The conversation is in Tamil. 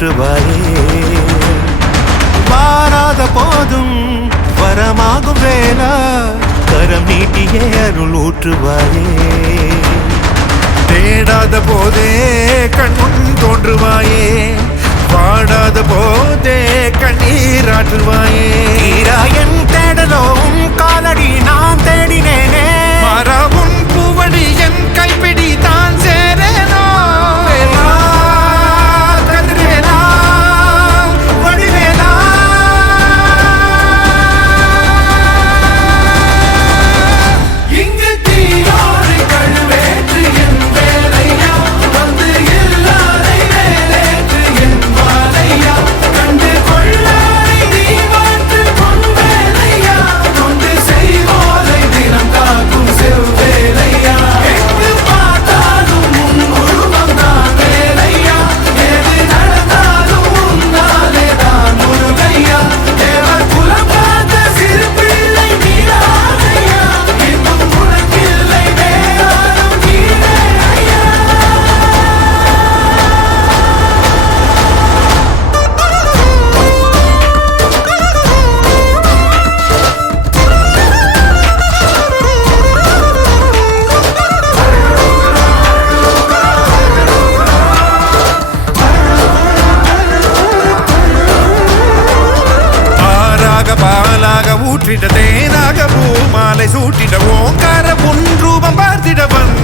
ஊற்றுவாயே வாராத போதும் வரமாகும் வேளா கரம் நீட்டியே அருள் ஊற்றுவாயே தேடாத போதே கண்முன் தோன்றுவாயே பாடாத போதே கண்ணீராற்றுவாயே என் தேடலும் காலடி நான் தேடினேனே மாறாவும் பூவடி என் கைப்பிடி தான் சேரேனோ கதிரேனா வடிவேலா இங்கு தீயோடு கழுவேற்று என் வேலையா வந்து எல்லாரை வேலேற்று என் வாழையா கண்டு கொள்ளாரை நீ மாற்று பொன் வேலையா கொண்டு செய்வோரை தினம் காக்கும் செவ்வேலையா எங்கு பார்த்தாலும் உன் உருவம் தான் வேலையா எது நடந்தாலும் உன்னாலே தான் முருகையா தேவர் குலம் பார்த்த சிறு பிள்ளை நீரானையா இன்னும் உனக்கில்லை வேறாரும் கீழே ஐயா ஆறாக பாலாக ஊற்றிட தேனாக பூமாலை சூட்டிட ஓங்கார உன் ரூபம் பார்த்திட வந்த